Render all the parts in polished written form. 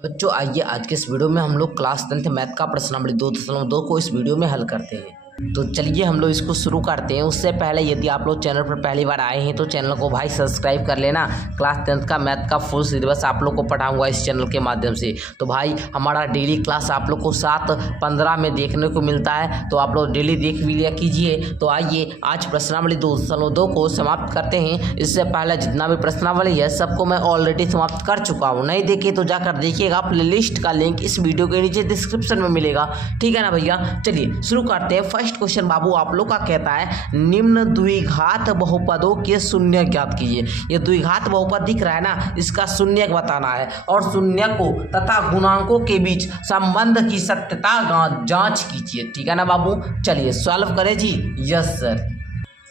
बच्चों आइए आज के इस वीडियो में हम लोग क्लास 10th मैथ का प्रश्नावली 2.2 को इस वीडियो में हल करते हैं। तो चलिए हम लोग इसको शुरू करते हैं। उससे पहले यदि आप लोग चैनल पर पहली बार आए हैं तो चैनल को भाई सब्सक्राइब कर लेना। क्लास 10th का मैथ का फुल सिलेबस आप लोग को पढ़ाऊंगा इस चैनल के माध्यम से। तो भाई हमारा डेली क्लास आप लोग को 7:15 में देखने को मिलता है, तो आप लोग डेली देख भी लिया कीजिए। तो आइए आज प्रश्नावली 2.2 को समाप्त करते हैं। इससे पहले जितना भी प्रश्नावली है सबको मैं ऑलरेडी समाप्त कर चुका हूँ, नहीं देखे तो जाकर देखिएगा। प्लेलिस्ट का लिंक इस वीडियो के नीचे डिस्क्रिप्शन में मिलेगा, ठीक है ना भैया। चलिए शुरू करते हैं। फर्स्ट क्वेश्चन बाबू आप लोग का कहता है निम्न द्विघात बहुपदों के शून्य ज्ञात कीजिए। ये द्विघात बहुपद दिख रहा है ना, इसका शून्य बताना है और शून्य को तथा गुणांकों के बीच संबंध की सत्यता जांच कीजिए, ठीक है ना बाबू। चलिए सॉल्व करें जी। Yes sir.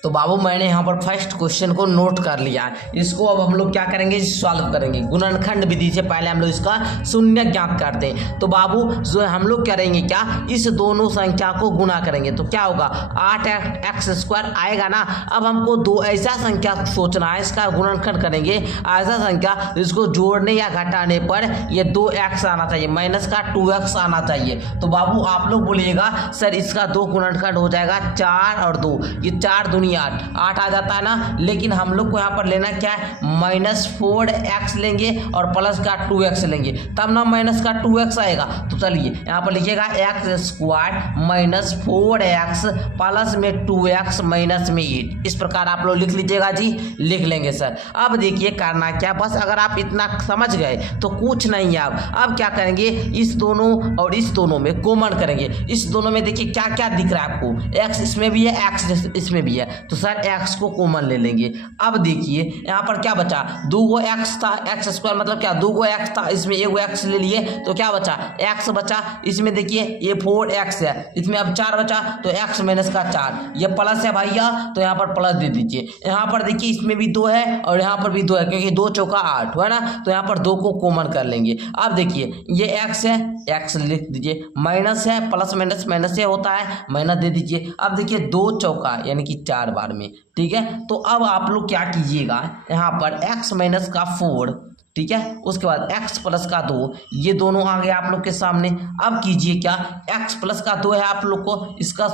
तो बाबू मैंने यहाँ पर फर्स्ट क्वेश्चन को नोट कर लिया। इसको अब हम लोग क्या करेंगे, सॉल्व करेंगे। गुणनखंड विधि से पहले हम लोग इसका शून्य ज्ञात करते हैं। तो बाबू जो हम लोग करेंगे क्या, इस दोनों संख्या को गुणा करेंगे तो क्या होगा, 8x² आएगा ना। अब हमको दो ऐसा संख्या सोचना है, इसका गुणनखंड करेंगे ऐसा संख्या जिसको जोड़ने या घटाने पर ये 2x आना चाहिए, माइनस का 2x आना चाहिए। तो बाबू आप लोग बोलिएगा सर इसका 2 गुणनखंड हो जाएगा 4 और 2, ये 4 दूनी 8 आ जाता है ना। लेकिन हम लोग को यहाँ पर लेना क्या है, -4x लेंगे और प्लस का 2x लेंगे, तब ना माइनस का 2x आएगा। तो चलिए यहाँ पर लिखिएगा x² -4x प्लस में 2x माइनस में 8। इस प्रकार आप लोग लिख लीजिएगा जी, लिख लेंगे सर। अब देखिए करना क्या, बस अगर आप इतना समझ गए तो कुछ नहीं है। अब क्या करेंगे, इस दोनों और इस दोनों में कॉमन करेंगे। इस दोनों में देखिए क्या क्या दिख रहा है आपको, x इसमें भी है, x इसमें भी है, तो सर x को कॉमन ले लेंगे। अब देखिए यहाँ पर क्या बचा, 2 x था, x² मतलब क्या 2 x था, इसमें 1 x ले लिए तो क्या बचा, x बचा। इसमें देखिए ये 4x है, इसमें अब 4 बचा तो x माइनस का 4, ये प्लस है भैया तो यहाँ पर प्लस दे दीजिए। यहाँ पर देखिए इसमें भी 2 है और यहाँ पर भी 2 है, क्योंकि 2 चौका 8 है ना, तो यहाँ पर 2 को कॉमन कर लेंगे। अब देखिए ये x है, x लिख दीजिए, माइनस है, प्लस माइनस माइनस से होता है, माइनस दे दीजिए। अब देखिए 2 चौका यानी कि 4 बार में, ठीक है। तो अब आप लोग क्या कीजिएगा, यहाँ पर x माइनस का 4, ठीक है, उसके बाद x प्लस का 2, ये दोनों आ गए आप लोग के सामने। अब कीजिए क्या, x प्लस का 2 है आप लोग को, इसका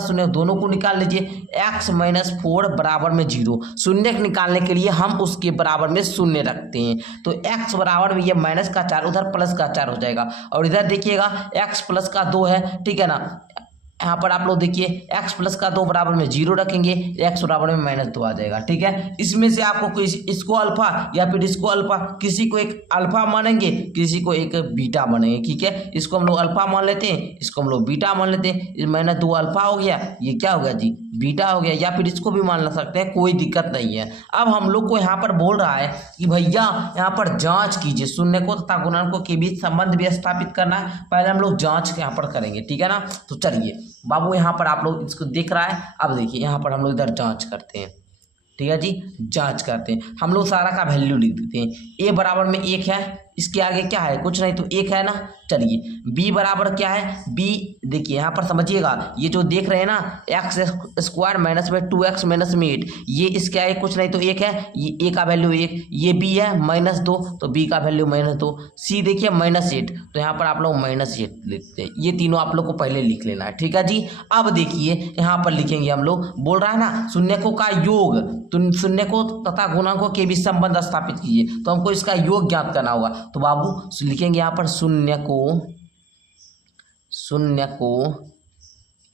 शून्य दोनों को निकाल लीजिए। x माइनस 4 बराबर में 0, शून्य निकालने के लिए हम उसके बराबर में शून्य रखते हैं। तो x बराबर में ये माइनस का 4, उधर प्लस का 4 हो जाएगा, और इधर देखिएगा x प्लस का 2 है, ठीक है ना। यहाँ पर आप लोग देखिए x प्लस का 2 बराबर में 0 रखेंगे, x बराबर में -2 आ जाएगा, ठीक है। इसमें से आपको इसको अल्फा या फिर इसको अल्फा, किसी को एक अल्फा मानेंगे, किसी को एक बीटा मानेंगे, ठीक है। इसको हम लोग अल्फा मान लेते हैं, इसको हम लोग बीटा मान लेते हैं। -2 अल्फा हो गया, ये क्या हो गया जी, बीटा हो गया, या फिर इसको भी मान सकते हैं, कोई दिक्कत नहीं है। अब हम लोग को यहाँ पर बोल रहा है कि भैया यहाँ पर जांच कीजिए, शून्य को तथा गुणनकों के बीच संबंध भी स्थापित करना है। पहले हम लोग जांच यहाँ पर करेंगे, ठीक है ना। तो चलिए बाबू यहाँ पर आप लोग इसको देख रहा है। अब देखिए यहाँ पर हम लोग इधर जांच करते हैं, ठीक है जी, जांच करते हैं। हम लोग सारा का वैल्यू लिख देते हैं। a बराबर में 1 है, इसके आगे क्या है, कुछ नहीं तो 1 है ना। चलिए b बराबर क्या है, b देखिए यहाँ पर समझिएगा, ये जो देख रहे हैं ना x² माइनस में 2x माइनस में 8, ये इसके आगे कुछ नहीं तो 1 है, ये a का वैल्यू 1, ये b है -2 तो b का वैल्यू -2, c देखिए -8 तो यहाँ पर आप लोग -8 लिखते हैं। ये तीनों आप लोग को पहले लिख लेना है, ठीक है जी। अब देखिए यहाँ पर लिखेंगे, हम लोग बोल रहा है ना शून्यकों का योग, तो शून्यकों तथा गुणांकों के बीच संबंध स्थापित कीजिए, तो हमको इसका योग ज्ञात करना होगा। तो बाबू लिखेंगे यहाँ पर शून्य को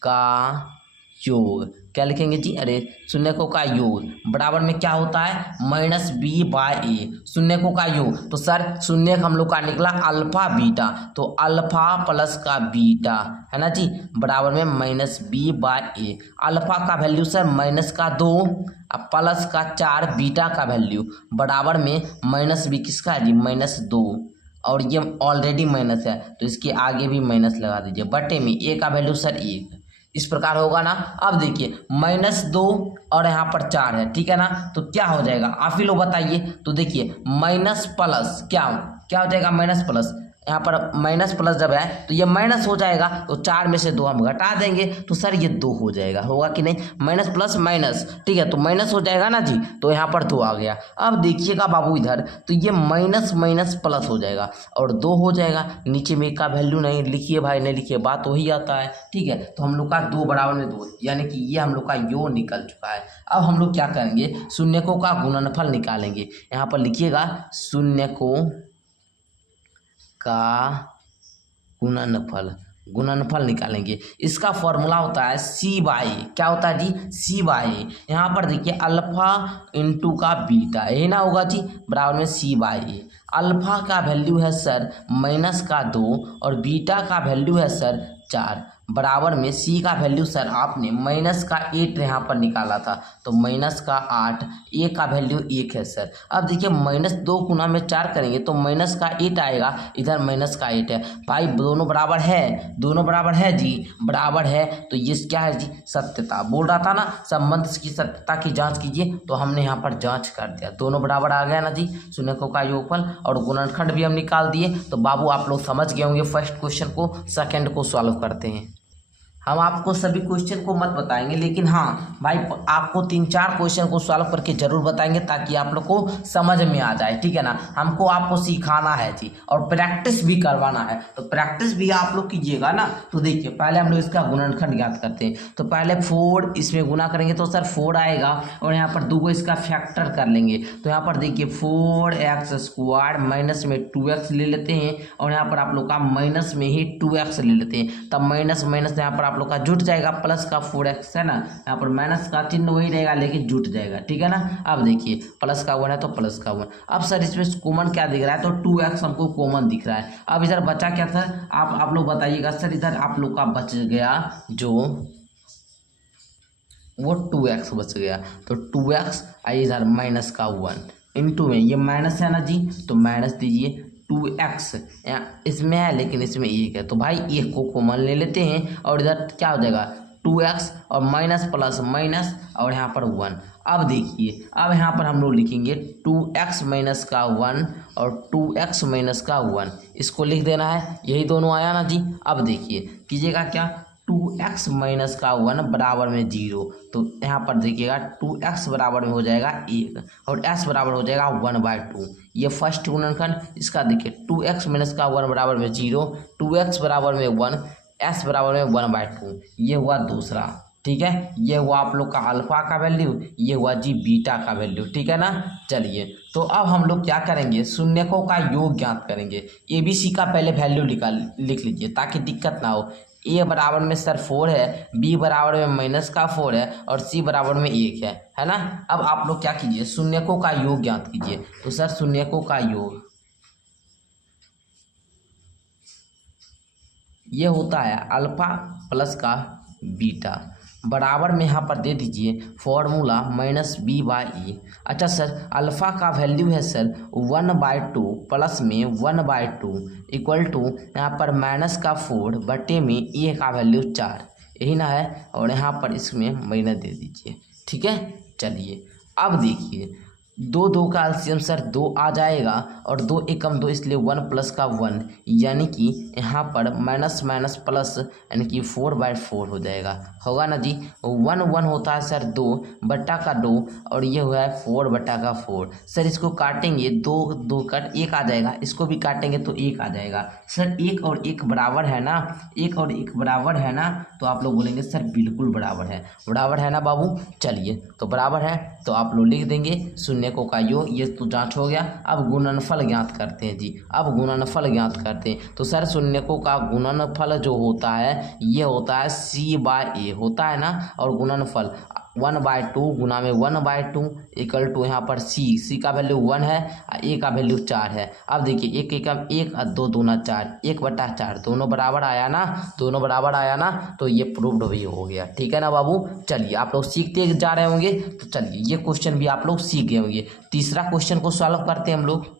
का योग, क्या लिखेंगे जी, अरे शून्यकों का योग बराबर में क्या होता है, -b/a, शून्यकों का योग। तो सर शून्य हम लोग का निकला अल्फा बीटा, तो अल्फा प्लस का बीटा है ना जी, बराबर में -b/a। अल्फा का वैल्यू सर -2 प्लस का 4 बीटा का वैल्यू बराबर में -b किसका है जी, -2, और ये ऑलरेडी माइनस है तो इसके आगे भी माइनस लगा दीजिए, बटे में a का वैल्यू सर 1, इस प्रकार होगा ना। अब देखिए -2 और यहाँ पर 4 है, ठीक है ना, तो क्या हो जाएगा आप ही लोग बताइए। तो देखिए माइनस प्लस क्या हो जाएगा, माइनस प्लस यहाँ पर माइनस प्लस जब है तो ये माइनस हो जाएगा, तो 4 में से 2 हम घटा देंगे तो सर ये 2 हो जाएगा, होगा कि नहीं, माइनस प्लस माइनस, ठीक है, तो माइनस हो जाएगा ना जी, तो यहाँ पर 2 आ गया। अब देखिएगा बाबू इधर, तो ये माइनस माइनस प्लस हो जाएगा और 2 हो जाएगा, नीचे में का वैल्यू नहीं लिखिए भाई, नहीं लिखिए, बात वही आता है, ठीक है। तो हम लोग का 2 बराबर में 2, यानी कि ये हम लोग का योग निकल चुका है। अब हम लोग क्या करेंगे, शून्यकों का गुणनफल निकालेंगे। यहाँ पर लिखिएगा शून्यकों का गुणनफल निकालेंगे। इसका फॉर्मूला होता है सी बाई, क्या होता है जी, सी बाई, यहाँ पर देखिए अल्फा इंटू का बीटा, यही ना होगा जी, बराबर में सी बाई। अल्फा का वैल्यू है सर -2 और बीटा का वैल्यू है सर 4, बराबर में सी का वैल्यू सर आपने -8 यहाँ पर निकाला था, तो -8, ए का वैल्यू 1 है सर। अब देखिए -2 गुना में 4 करेंगे तो -8 आएगा, इधर -8 है भाई, दोनों बराबर है, दोनों बराबर है जी, बराबर है, तो ये क्या है जी, सत्यता। बोल रहा था ना संबंध की सत्यता की जांच कीजिए, तो हमने यहाँ पर जांच कर दिया, दोनों बराबर आ गया ना जी, शून्यकों का योगफल और गुणनखंड भी हम निकाल दिए। तो बाबू आप लोग समझ गए होंगे फर्स्ट क्वेश्चन को, सेकंड को सॉल्व करते हैं। हम आपको सभी क्वेश्चन को मत बताएंगे, लेकिन हाँ भाई आपको 3-4 क्वेश्चन को सॉल्व करके जरूर बताएंगे ताकि आप लोग को समझ में आ जाए, ठीक है ना। हमको आपको सिखाना है जी और प्रैक्टिस भी करवाना है, तो प्रैक्टिस भी आप लोग कीजिएगा ना। तो देखिए पहले हम लोग इसका गुणनखंड ज्ञात करते हैं, तो पहले 4 इसमें गुना करेंगे तो सर 4 आएगा और यहाँ पर 2 को इसका फैक्टर कर लेंगे, तो यहाँ पर देखिए 4x² माइनस में 2x ले लेते हैं और यहाँ पर आप लोग का माइनस में ही 2x ले लेते हैं, तब माइनस माइनस यहाँ पर आप लोग का जुट जाएगा, प्लस का 4x है ना, यहाँ पर माइनस का चिन्ह वही रहेगा लेकिन जुट जाएगा, ठीक है ना। अब देखिए प्लस का 1 है तो प्लस का 1, अब सर इसमें कॉमन क्या दिख रहा है, तो 2x हमको कॉमन दिख रहा है। अब इधर बचा क्या सर, आप लोग बताइएगा सर, इधर आप लोग का बच गया जो वो 2x बच गया, तो 2x इधर माइनस का 1 इंटू में ये माइनस है ना जी, तो माइनस दीजिए 2x इसमें है लेकिन इसमें 1 है, तो भाई 1 को कॉमन ले लेते हैं और इधर क्या हो जाएगा 2x और माइनस प्लस माइनस और यहाँ पर 1। अब देखिए अब यहाँ पर हम लोग लिखेंगे 2x माइनस का 1 और 2x माइनस का 1, इसको लिख देना है, यही दोनों आया ना जी। अब देखिए कीजिएगा क्या, 2x माइनस का 1 बराबर में 0, तो यहाँ पर देखिएगा 2x बराबर में हो जाएगा 1 और s बराबर हो जाएगा 1/2, ये फर्स्ट गुणनखंड। इसका देखिए 2x माइनस का 1 बराबर में 0, 2x बराबर में 1, s बराबर में 1/2, ये हुआ दूसरा, ठीक है। ये हुआ आप लोग का अल्फा का वैल्यू, ये हुआ जी बीटा का वैल्यू, ठीक है ना। चलिए तो अब हम लोग क्या करेंगे, शून्यकों का योग ज्ञात करेंगे। ABC का पहले वैल्यू लिख लीजिए ताकि दिक्कत ना हो। A बराबर में सर 4 है, B बराबर में -4 है और C बराबर में 1 है ना। अब आप लोग क्या कीजिए, शून्यकों का योग ज्ञात कीजिए, तो सर शून्यकों का योग ये होता है अल्फा प्लस का बीटा, बराबर में यहाँ पर दे दीजिए फॉर्मूला -b/e। अच्छा सर अल्फ़ा का वैल्यू है सर 1/2 प्लस में 1/2 इक्वल टू यहाँ पर -4 बटे में ए का वैल्यू 4, यही ना है, और यहाँ पर इसमें माइनस दे दीजिए, ठीक है। चलिए अब देखिए 2 का एलसीएम सर 2 आ जाएगा और 2 एकम 2 इसलिए 1 प्लस का 1, यानी कि यहाँ पर माइनस माइनस प्लस यानी कि 4/4 हो जाएगा, होगा ना जी। 1 होता है सर 2 बट्टा का 2 और ये हुआ है 4 बट्टा का 4। सर इसको काटेंगे 2 कट 1 आ जाएगा, इसको भी काटेंगे तो 1 आ जाएगा। सर 1 और 1 बराबर है ना, 1 और 1 बराबर है ना, तो आप लोग बोलेंगे सर बिल्कुल बराबर है ना बाबू। चलिए तो बराबर है तो आप लोग लिख देंगे शून्यकों का योग, ये तो जांच हो गया। अब गुणनफल ज्ञात करते हैं जी, अब गुणनफल ज्ञात करते हैं। तो सर शून्यकों का गुणनफल जो होता है ये होता है C/A होता है ना, और गुणनफल 1/2 गुना में 1/2 इक्वल टू यहाँ पर C का वैल्यू 1 है, A का वैल्यू 4 है। अब देखिए 1 एकम 1 और 2 दूना 4, 1/4 दोनों बराबर आया ना, तो ये प्रूव्ड भी हो गया, ठीक है ना बाबू। चलिए आप लोग सीखते जा रहे होंगे, तो चलिए ये क्वेश्चन भी आप लोग सीख गए होंगे। तीसरा क्वेश्चन को सॉल्व करते हैं हम लोग।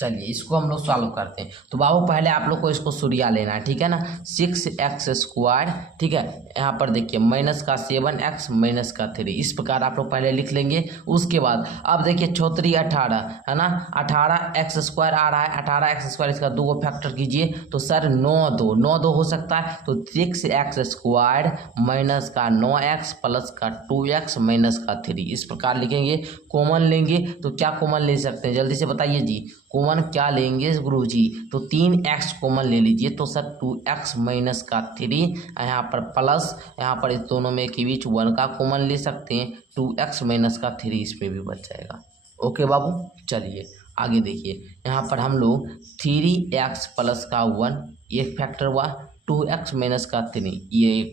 चलिए इसको हम लोग सॉल्व करते हैं। तो बाबू पहले आप लोग को इसको सूर्या लेना है, ठीक है ना। 6x², ठीक है। यहाँ पर देखिए माइनस का 7x माइनस का 3, इस प्रकार आप लोग पहले लिख लेंगे। उसके बाद अब देखिए 6×3 18 है ना, 18x² आ रहा है, 18x², इसका 2 फैक्टर कीजिए तो सर 9 हो सकता है। तो 6x² माइनस का 9x प्लस का 2x माइनस का 3, इस प्रकार लिखेंगे। कॉमन लेंगे तो क्या कॉमन ले सकते हैं, जल्दी से बताइए जी। कॉमन क्या लेंगे गुरुजी, तो 3x कॉमन ले लीजिए तो सर 2x माइनस का 3, यहाँ पर प्लस, यहाँ पर इस दोनों में के बीच 1 का कॉमन ले सकते हैं, 2x माइनस का 3 इसमें भी बच जाएगा। ओके बाबू, चलिए आगे देखिए। यहाँ पर हम लोग 3x प्लस का 1 ये फैक्टर हुआ, 2x माइनस का 3 ये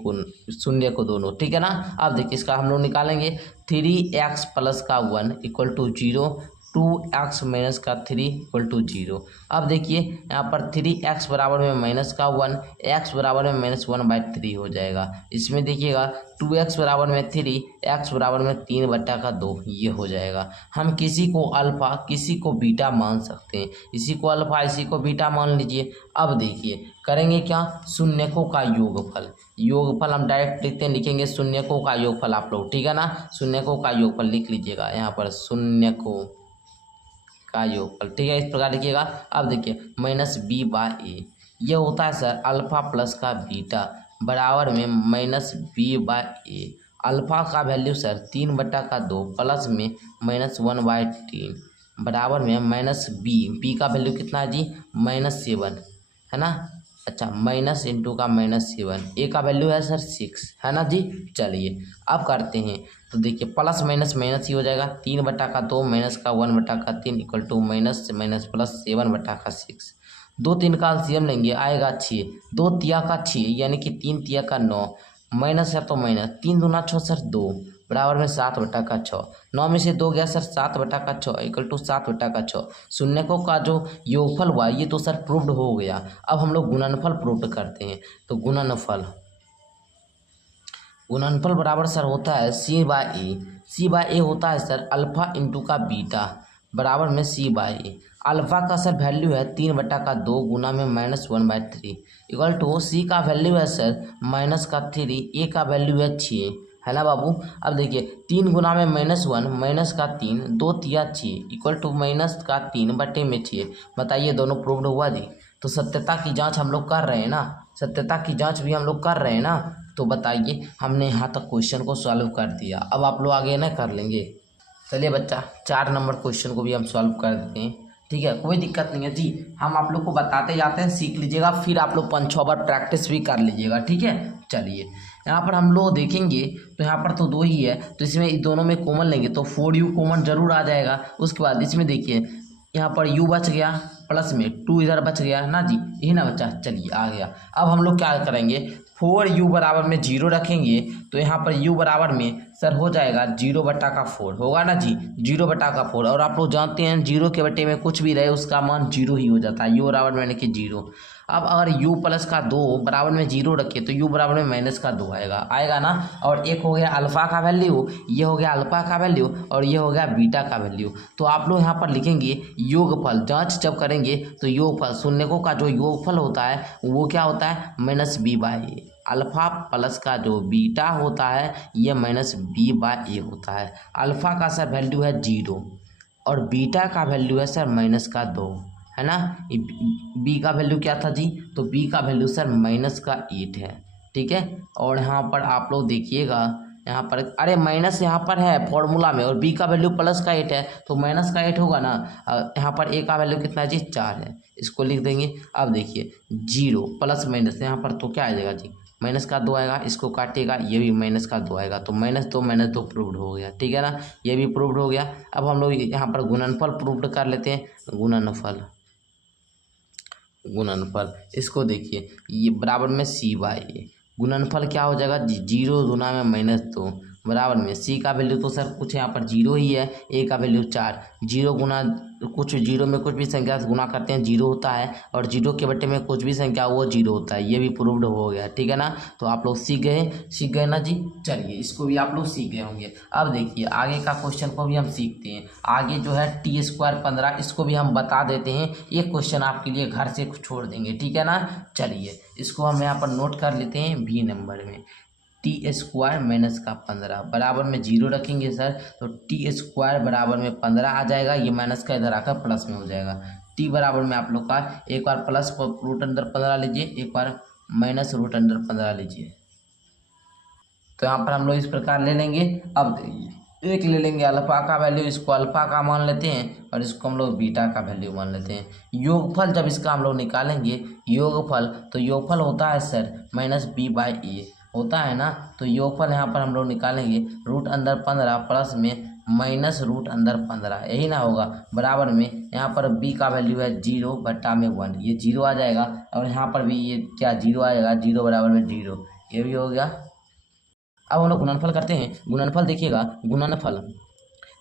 शून्य को दोनों, ठीक है ना। अब देखिए इसका हम लोग निकालेंगे। 3x प्लस का 1 इक्वल टू 0, 2x माइनस का 3 इक्वल टू 0। अब देखिए यहाँ पर 3x बराबर में माइनस का 1, x बराबर में -1/3 हो जाएगा। इसमें देखिएगा 2x बराबर में 3, x बराबर में 3/2 ये हो जाएगा। हम किसी को अल्फा किसी को बीटा मान सकते हैं, इसी को अल्फा इसी को बीटा मान लीजिए। अब देखिए करेंगे क्या, शून्यकों का योगफल हम डायरेक्ट लिखेंगे शून्यकों का योगफल आप लोग, ठीक है ना। शून्यकों का योगफल लिख लीजिएगा यहाँ पर, शून्यकों का योगफल, ठीक है, इस प्रकार लिखिएगा। अब देखिए -b/a ये होता है सर अल्फा प्लस का बीटा बराबर में -b/a। अल्फा का वैल्यू सर 3/2 प्लस में -1/3 बराबर में -b का वैल्यू कितना है जी, -7 है ना। अच्छा माइनस इंटू का -7, ए का वैल्यू है सर 6 है ना जी। चलिए अब करते हैं तो देखिए प्लस माइनस माइनस ही हो जाएगा, 3/2 माइनस का 1/3 equal to minus minus plus 7/6। 2 3 का एलसीएम लेंगे आएगा 6, 2 तिया का 6 यानी कि 3 तिया का 9, माइनस है तो माइनस, 3 दूना 6 सर 2 बराबर में 7/6। 9 में से 2 गया सर 7/6 इक्वल टू 7/6। शून्यकों का जो योगफल हुआ ये तो सर प्रूव्ड हो गया। अब हम लोग गुणनफल प्रूव्ड करते हैं। तो गुणनफल बराबर सर होता है C/A होता है सर अल्फा इंटू का बीटा बराबर में C/A। अल्फा का सर वैल्यू है 3/2 गुना में -1/3 इक्वल टू सी का वैल्यू है सर -3, ए का वैल्यू है 6 है ना बाबू। अब देखिए 3 गुना में -1 माइनस का 3, 2 तिया 6 इक्वल टू -3/6। बताइए दोनों प्रूव्ड हुआ जी। तो सत्यता की जांच हम लोग कर रहे हैं ना, सत्यता की जांच भी हम लोग कर रहे हैं ना। तो बताइए हमने यहाँ तक क्वेश्चन को सॉल्व कर दिया, अब आप लोग आगे ना कर लेंगे। चलिए बच्चा 4 नंबर क्वेश्चन को भी हम सॉल्व कर देते हैं, ठीक है, कोई दिक्कत नहीं है जी। हम आप लोग को बताते जाते हैं, सीख लीजिएगा, फिर आप लोग 5-6 बार प्रैक्टिस भी कर लीजिएगा, ठीक है। चलिए यहाँ पर हम लोग देखेंगे तो यहाँ पर तो 2 ही है, तो इसमें दोनों में कॉमन लेंगे तो 4u कॉमन जरूर आ जाएगा। उसके बाद इसमें देखिए यहाँ पर u बच गया प्लस में 2 इधर बच गया ना जी, यही ना बच्चा। चलिए आ गया। अब हम लोग क्या करेंगे, 4u बराबर में 0 रखेंगे तो यहाँ पर u बराबर में सर हो जाएगा 0/4 होगा ना जी, 0/4। और आप लोग जानते हैं 0 के बटे में कुछ भी रहे उसका मान 0 ही हो जाता है, u बराबर में यानी कि 0। अब अगर u प्लस का 2 बराबर में 0 रखे तो u बराबर में -2 आएगा ना। और एक हो गया अल्फा का वैल्यू, ये हो गया अल्फा का वैल्यू और ये हो गया बीटा का वैल्यू। तो आप लोग यहाँ पर लिखेंगे योगफल, जांच जब करेंगे तो योगफल शून्यकों का जो योगफल होता है वो क्या होता है -b/a। अल्फा प्लस का जो बीटा होता है ये -b/a होता है। अल्फा का सर वैल्यू है 0 और बीटा का वैल्यू है सर -2 है ना। बी का वैल्यू क्या था जी, तो बी का वैल्यू सर -8 है, ठीक है। और यहाँ पर आप लोग देखिएगा यहाँ पर अरे माइनस यहाँ पर है फॉर्मूला में, और बी का वैल्यू +8 है तो -8 होगा ना। यहाँ पर ए का वैल्यू कितना है जी 4 है, इसको लिख देंगे। अब देखिए 0 प्लस माइनस यहाँ पर तो क्या आ जाएगा जी, -2 आएगा, इसको काटिएगा ये भी -2 आएगा तो -2 प्रूव्ड हो गया, ठीक है ना। ये भी प्रूव्ड हो गया। अब हम लोग यहाँ पर गुणनफल प्रूव्ड कर लेते हैं। गुणनफल इसको देखिए ये बराबर में C/A। गुणनफल क्या हो जाएगा, 0 गुना में -2 बराबर में सी का वैल्यू तो सर कुछ यहाँ पर जीरो ही है, ए का वैल्यू 4, जीरो गुना कुछ जीरो में कुछ भी संख्या से गुना करते हैं जीरो होता है, और जीरो के बट्टे में कुछ भी संख्या वो जीरो होता है, ये भी प्रूव्ड हो गया, ठीक है ना। तो आप लोग सीख गए ना जी। चलिए इसको भी आप लोग सीख गए होंगे। अब देखिए आगे का क्वेश्चन को भी हम सीखते हैं। आगे जो है टी स्क्वायर 15, इसको भी हम बता देते हैं, ये क्वेश्चन आपके लिए घर से छोड़ देंगे, ठीक है ना। चलिए इसको हम यहाँ पर नोट कर लेते हैं बी नंबर में, टी स्क्वायर माइनस का 15 बराबर में जीरो रखेंगे सर, तो टी स्क्वायर बराबर में 15 आ जाएगा, ये माइनस का इधर आकर प्लस में हो जाएगा। टी बराबर में आप लोग का एक बार प्लस रूट अंदर 15 लीजिए, एक बार माइनस रूट अंदर 15 लीजिए। तो यहाँ पर हम लोग इस प्रकार ले लेंगे। अब एक ले लेंगे अल्फा का वैल्यू, इसको अल्फा का मान लेते हैं और इसको हम लोग बीटा का वैल्यू मान लेते हैं। योगफल जब इसका हम लोग निकालेंगे योगफल, तो योगफल होता है सर माइनस बी बाई ए होता है ना। तो योगफल यहाँ पर हम लोग निकालेंगे रूट अंदर 15 प्लस में माइनस रूट अंदर 15, यही ना होगा, बराबर में यहाँ पर b का वैल्यू है 0 बट्टा में 1, ये 0 आ जाएगा, और यहाँ पर भी ये क्या 0 आएगा, 0 बराबर में 0, ये भी हो गया। अब हम लोग गुणनफल करते हैं। गुणनफल देखिएगा, गुणनफल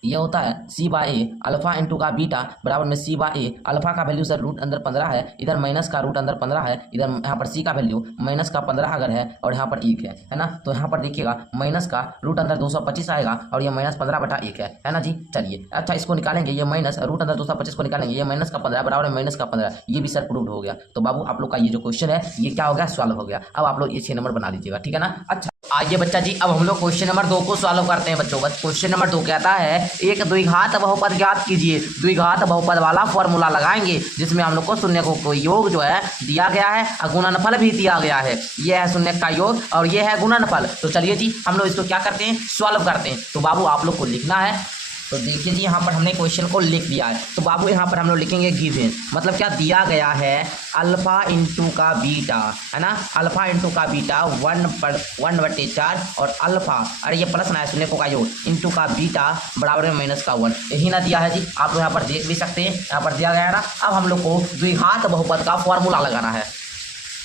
यह होता है सी बाई ए अल्फा इंटू का बीटा बराबर में सी बाई ए, अल्फा का वैल्यू सर रूट अंदर 15 है, इधर माइनस का रूट अंदर 15 है, इधर यहाँ पर सी का वैल्यू माइनस का 15 अगर है और यहाँ पर 1 है ना। तो यहाँ पर देखिएगा माइनस का रूट अंदर 225 आएगा और ये माइनस 15 बटा 1 है ना जी। चलिए अच्छा इसको निकालेंगे, ये माइनस रूट अंदर 225 को निकालेंगे, ये माइनस का 15 बराबर में माइनस का 15, ये भी सर प्रूव्ड हो गया। तो बाबू आप लोग का ये जो क्वेश्चन है ये क्या हो गया, सॉल्व हो गया। अब आप लोग ये 6 नंबर बना लीजिएगा, ठीक है ना। अच्छा आइए बच्चा जी, अब हम लोग क्वेश्चन नंबर 2 को सॉल्व करते हैं बच्चों। बस क्वेश्चन नंबर 2 कहता है एक द्विघात बहुपद ज्ञात कीजिए। द्विघात बहुपद वाला फॉर्मूला लगाएंगे जिसमें हम लोग को शून्य को योग जो है दिया गया है और गुणनफल भी दिया गया है। ये है शून्य का योग और ये है गुणनफल। तो चलिए जी हम लोग इसको क्या करते हैं, सॉल्व करते हैं। तो बाबू आप लोग को लिखना है, तो देखिए जी यहाँ पर हमने क्वेश्चन को लिख दिया है। तो बाबू यहाँ पर हम लोग लिखेंगे गिवन, मतलब क्या दिया गया है अल्फा इंटू का बीटा, है ना, अल्फा इंटू का बीटा 1/4 और अल्फा, अरे ये प्लस ना है शून्य को का योग, इंटू का बीटा बराबर में माइनस का 1, यही ना दिया है जी। आप लोग यहाँ पर देख भी सकते हैं, यहाँ पर दिया गया है ना। अब हम लोग को द्विघात बहुपद का फॉर्मूला लगाना है।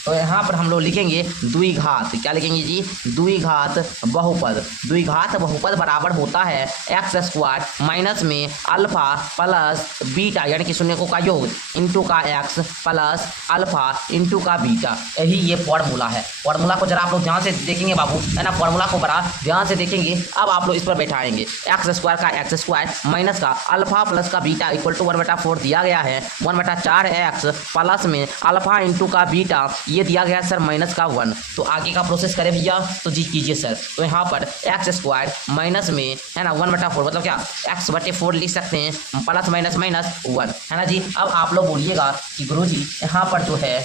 तो यहाँ पर हम लोग लिखेंगे द्विघात, क्या लिखेंगे जी, द्विघात बहुपद। द्विघात बहुपद बराबर होता है एक्स स्क्वायर माइनस में अल्फा प्लस बीटा यानी कि शून्य को का योग इंटू का एक्स प्लस अल्फा इंटू का बीटा, यही ये फॉर्मूला है। फॉर्मूला को जरा आप लोग ध्यान से देखेंगे बाबू, है ना, फॉर्मूला को बड़ा ध्यान से देखेंगे। अब आप लोग इस पर बैठाएंगे एक्स स्क्वायर का एक्स स्क्वायर माइनस का अल्फा प्लस का बीटा इक्वल टू 1/4 दिया गया है, 1/4 एक्स प्लस में अल्फा इंटू का बीटा ये दिया गया सर माइनस का 1। तो आगे का प्रोसेस करें भैया, तो जी कीजिए सर। तो यहाँ पर एक्स स्क्वायर माइनस में है ना 1/4 मतलब क्या x/4 लिख सकते हैं, प्लस माइनस माइनस 1, है ना जी। अब आप लोग बोलिएगा कि गुरुजी यहाँ पर जो है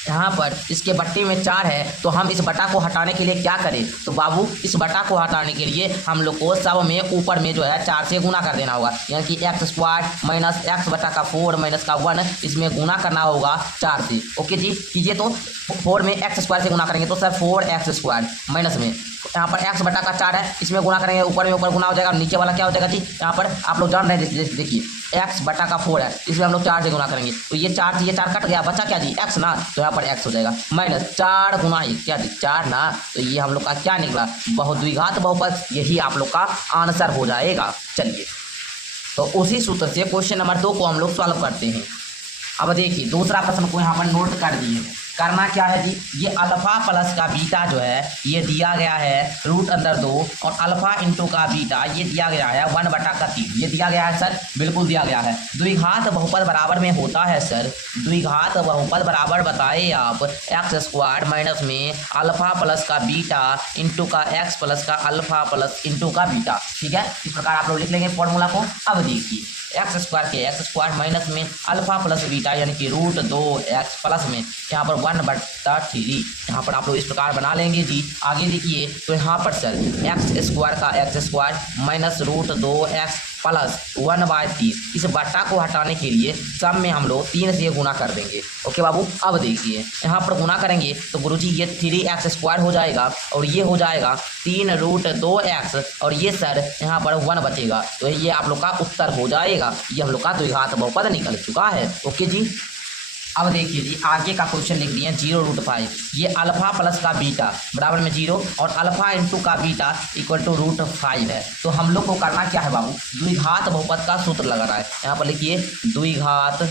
यहाँ पर इसके बट्टे में 4 है, तो हम इस बटा को हटाने के लिए क्या करें। तो बाबू इस बटा को हटाने के लिए हम लोग को सब में ऊपर में जो है 4 से गुना कर देना होगा, यानी कि x square minus x/4 minus का 1 इसमें गुना करना होगा 4 से। ओके जी कीजिए। तो 4 में एक्स स्क्वायर से गुना करेंगे तो सर 4x स्क्वायर माइनस में यहाँ पर x/4 है, इसमें गुना करेंगे, ऊपर में ऊपर गुना हो जाएगा, नीचे वाला क्या हो जाएगा जी, यहाँ पर आप लोग जान रहे हैं, देखिए x/4 है, इसमें हम लोग 4 से गुना करेंगे, तो ये 4 ये 4 कट गया, बचा क्या जी x ना, तो यहाँ पर x हो जाएगा माइनस 4 गुना 1 क्या जी 4 ना। तो ये हम लोग का क्या निकला, द्विघात बहुपद, यही आप लोग का आंसर हो जाएगा। चलिए तो उसी सूत्र से क्वेश्चन नंबर 2 को हम लोग सॉल्व करते हैं। अब देखिए दूसरा प्रश्न को यहाँ पर नोट कर दिए। करना क्या है जी, ये अल्फा प्लस का बीटा जो है ये दिया गया है रूट अंदर 2 और अल्फा इंटू का बीटा ये दिया गया है 1/3, ये दिया गया है सर, बिल्कुल दिया गया है। द्विघात बहुपद बराबर में होता है सर, द्विघात बहुपद बराबर बताए आप एक्स स्क्वायर माइनस में अल्फा प्लस का बीटा इंटू का एक्स प्लस का अल्फा प्लस इंटू का बीटा, ठीक है। इस प्रकार आप लोग लिख लेंगे फॉर्मूला को। अब देखिए एक्स स्क्वायर के एक्स स्क्वायर माइनस में अल्फा प्लस बीटा यानी कि रूट 2x प्लस में यहाँ पर 1/3, यहाँ पर आप लोग इस प्रकार बना लेंगे जी। आगे देखिए तो यहाँ पर सर एक्स स्क्वायर का x square minus root 2x plus 1/3, इस बट्टा को हटाने के लिए सब में हम लोग 3 से गुना कर देंगे। ओके बाबू। अब देखिए यहाँ पर गुना करेंगे तो गुरुजी ये 3x स्क्वायर हो जाएगा और ये हो जाएगा 3 रूट 2x और ये सर यहाँ पर 1 बचेगा, तो ये आप लोग का उत्तर हो जाएगा। ये हम लोग का द्विघात बहुपद निकल चुका है। ओके जी। अब देखिए जी आगे का क्वेश्चन लिख दिए 0√5, ये अल्फा प्लस का बीटा बराबर में 0 और अल्फा इंटू का बीटा इक्वल टू √5 है। तो हम लोग को करना क्या है बाबू, द्विघात बहुपद का सूत्र लगाना है। यहाँ पर लिखिए द्विघात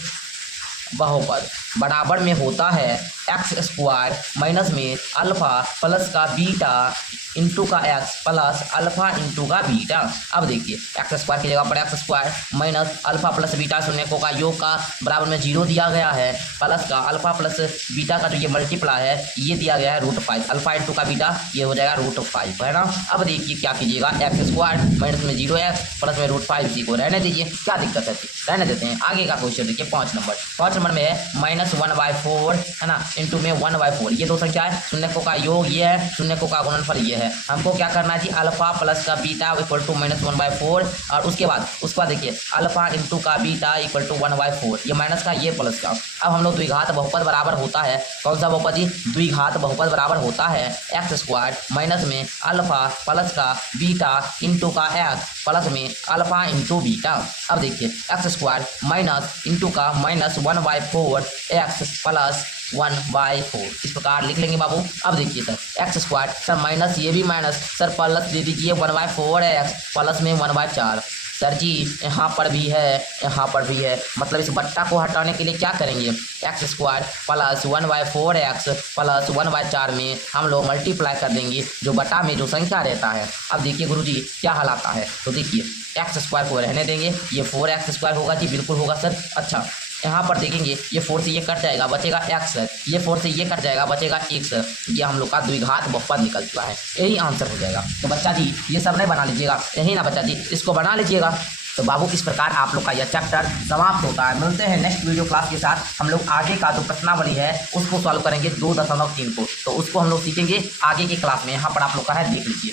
बहुपद बराबर में होता है एक्स स्क्वायर माइनस में अल्फा प्लस का बीटा इंटू का एक्स प्लस अल्फा इंटू का बीटा। अब देखिए एक्स स्क्वायर की जगह पर x square minus alpha plus beta शून्यकों का योग का बराबर में 0 दिया गया है, प्लस का अल्फा प्लस बीटा का जो ये मल्टीप्लाई है ये दिया गया है √5, अल्फा इंटू का बीटा ये हो जाएगा √5 है ना। अब देखिए क्या कीजिएगा, एक्स स्क्वायर माइनस में 0x प्लस में √5 इसी को रहने दीजिए, क्या दिक्कत है, रहने देते हैं। आगे का क्वेश्चन देखिए 5 नंबर में है -1/4 है ना इंटू में 1/4, ये दो संख्या है, शून्यकों का योग ये है, शून्यकों का गुणनफल ये है। हमको क्या करना है जी, अल्फा प्लस का बीटा इक्वल टू -1/4 और उसके बाद देखिए अल्फा इंटू का बीटा इक्वल टू 1/4, ये माइनस का ये प्लस का। अब हम लोग द्विघात बहुपद बराबर होता है, कौन सा बहुपद जी, द्विघात बहुपद बराबर होता है एक्स स्क्वायर माइनस में अल्फा प्लस का बीटा इंटू का एक्स प्लस में अल्फा इंटू बीटा। अब देखिए एक्स स्क्वायर माइनस इंटू का -1/4 एक्स प्लस 1/4 इस प्रकार लिख लेंगे बाबू। अब देखिए sir x square sir minus ये भी माइनस सर प्लस दे दीजिए 1/4 है एक्स प्लस में 1/4 सर जी, यहाँ पर भी है यहाँ पर भी है, मतलब इस बट्टा को हटाने के लिए क्या करेंगे, x square plus 1/4 x plus 1/4 में हम लोग मल्टीप्लाई कर देंगे जो बटा में जो संख्या रहता है। अब देखिए गुरुजी क्या हाल आता है, तो देखिए एक्स स्क्वायर को रहने देंगे, ये 4x स्क्वायर होगा जी, बिल्कुल होगा सर। अच्छा यहाँ पर देखेंगे ये 4 से ये कट जाएगा बचेगा x, ये 4 से ये कट जाएगा बचेगा x, ये हम लोग का द्विघात बहुपद निकल चुका है, यही आंसर हो जाएगा। तो बच्चा जी ये सब नहीं बना लीजिएगा, यही ना बच्चा जी, इसको बना लीजिएगा। तो बाबू इस प्रकार आप लोग का यह चैप्टर समाप्त होता है। मिलते हैं नेक्स्ट वीडियो क्लास के साथ, हम लोग आगे का जो प्रश्नावली है उसको सॉल्व करेंगे 2.3 को, तो उसको हम लोग सीखेंगे आगे की क्लास में, यहाँ पर आप लोग का है देख लीजिए।